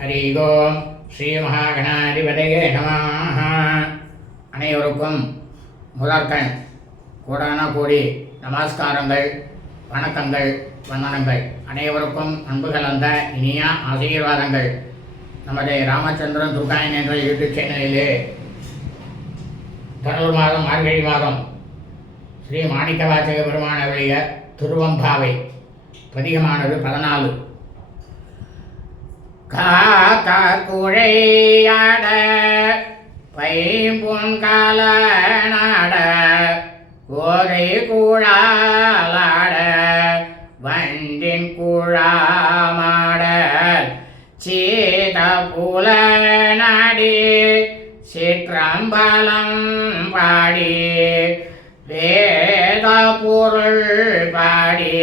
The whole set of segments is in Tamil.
ஹரி ஓம் ஸ்ரீ மகாகணாதிபதியே நம அனைவருக்கும் முதற்கண் கோடான கோடி நமஸ்காரங்கள் வணக்கங்கள் வந்தனங்கள். அனைவருக்கும் அன்பு கலந்த இனிய ஆசீர்வாதங்கள். நமது ராமச்சந்திரன் துர்காயன் என்ற யூடியூப் சேனலிலே தனூர் மாதம் மார்கழி மாதம் ஸ்ரீ மாணிக்கவாசக பெருமானவழிய திருவம்பாவை பதிகமானது பதினாலு. காக்க குழையாட பைம்புன் காலனாட கோதை கூழாலாட வண்டின் கூழாமாட சீத புல நாடி சிற்றம்பலம் பாடி வேத பொருள் பாடி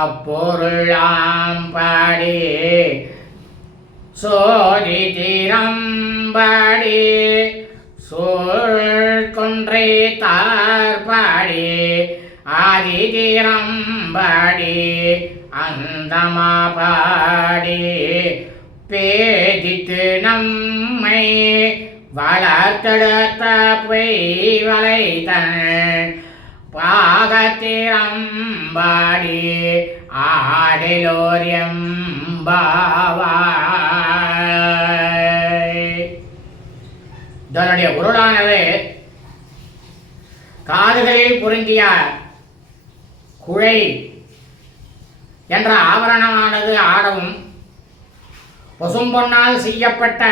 அப்பொருளாம் பாடி. சோதி திறம்பாடி சோழ் கொன்றை தார்பாடி ஆதி திறம்பாடி அந்தமா பாடி பேதித்து நம்மை வளர்த்தெடுத்த பொய் வளைத்தன் பாகத்திரம்பாடி ஆடிலோரியம் இதனுடைய பொருளானது காதுகளில் பொருந்திய குழை என்ற ஆபரணமானது ஆடவும் பசும்பொன்னால் செய்யப்பட்ட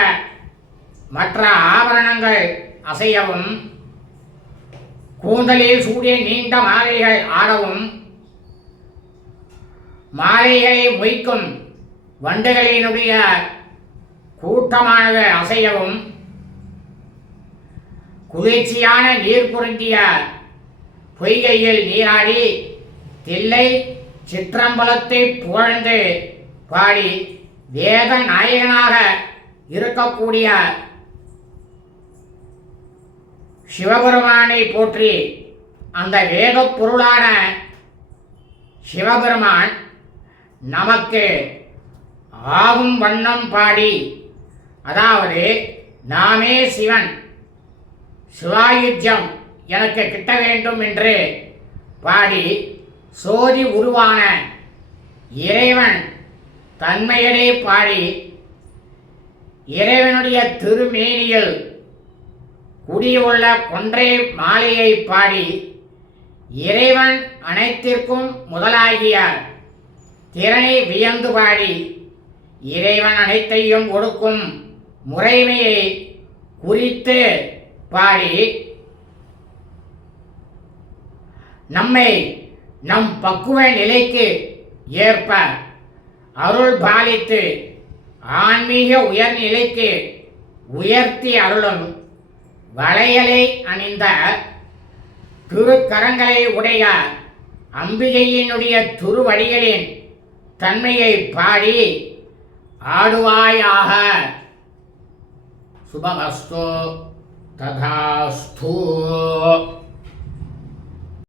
மற்ற ஆபரணங்கள் அசையவும் கூந்தலில் சூடிய நீண்ட மாலைகள் ஆடவும் மாலைகளை மொய்க்கும் வண்டுகளினுடைய கூட்டமானது அசையவும் குளிர்ச்சியான நீர் புரண்டிய பொய்கையில் நீராடி தில்லை சிற்றம்பலத்தை புகழ்ந்து பாடி வேத நாயகனாக இருக்கக்கூடிய சிவபெருமானை போற்றி அந்த வேத பொருளான சிவபெருமான் நமக்கு ஆகும் வண்ணம் பாடி. அதாவது நாமே சிவன். சிவாயுஜம் எனக்கு கிட்ட வேண்டும் என்று பாடி சோதி உருவான இறைவன் தன்மையடே பாடி இறைவனுடைய திருமேனியில் குடியுள்ள கொன்றை மாலையை பாடி இறைவன் அனைத்திற்கும் முதலாகிய திறனை வியந்து பாடி இறைவன் அனைத்தையும் ஒடுக்கும் முறைமையை குறித்து பாடி நம்மை நம் பக்குவ நிலைக்கு ஏற்ப அருள் பாலித்து ஆன்மீக உயர்நிலைக்கு உயர்த்தி அருளும் வளையலை அணிந்த திருக்கரங்களை உடைய அம்பிகையினுடைய துருவடிகளின் தன்மையை பாடி ஆடுவாயாக சுபமஸ்து ததாஸ்து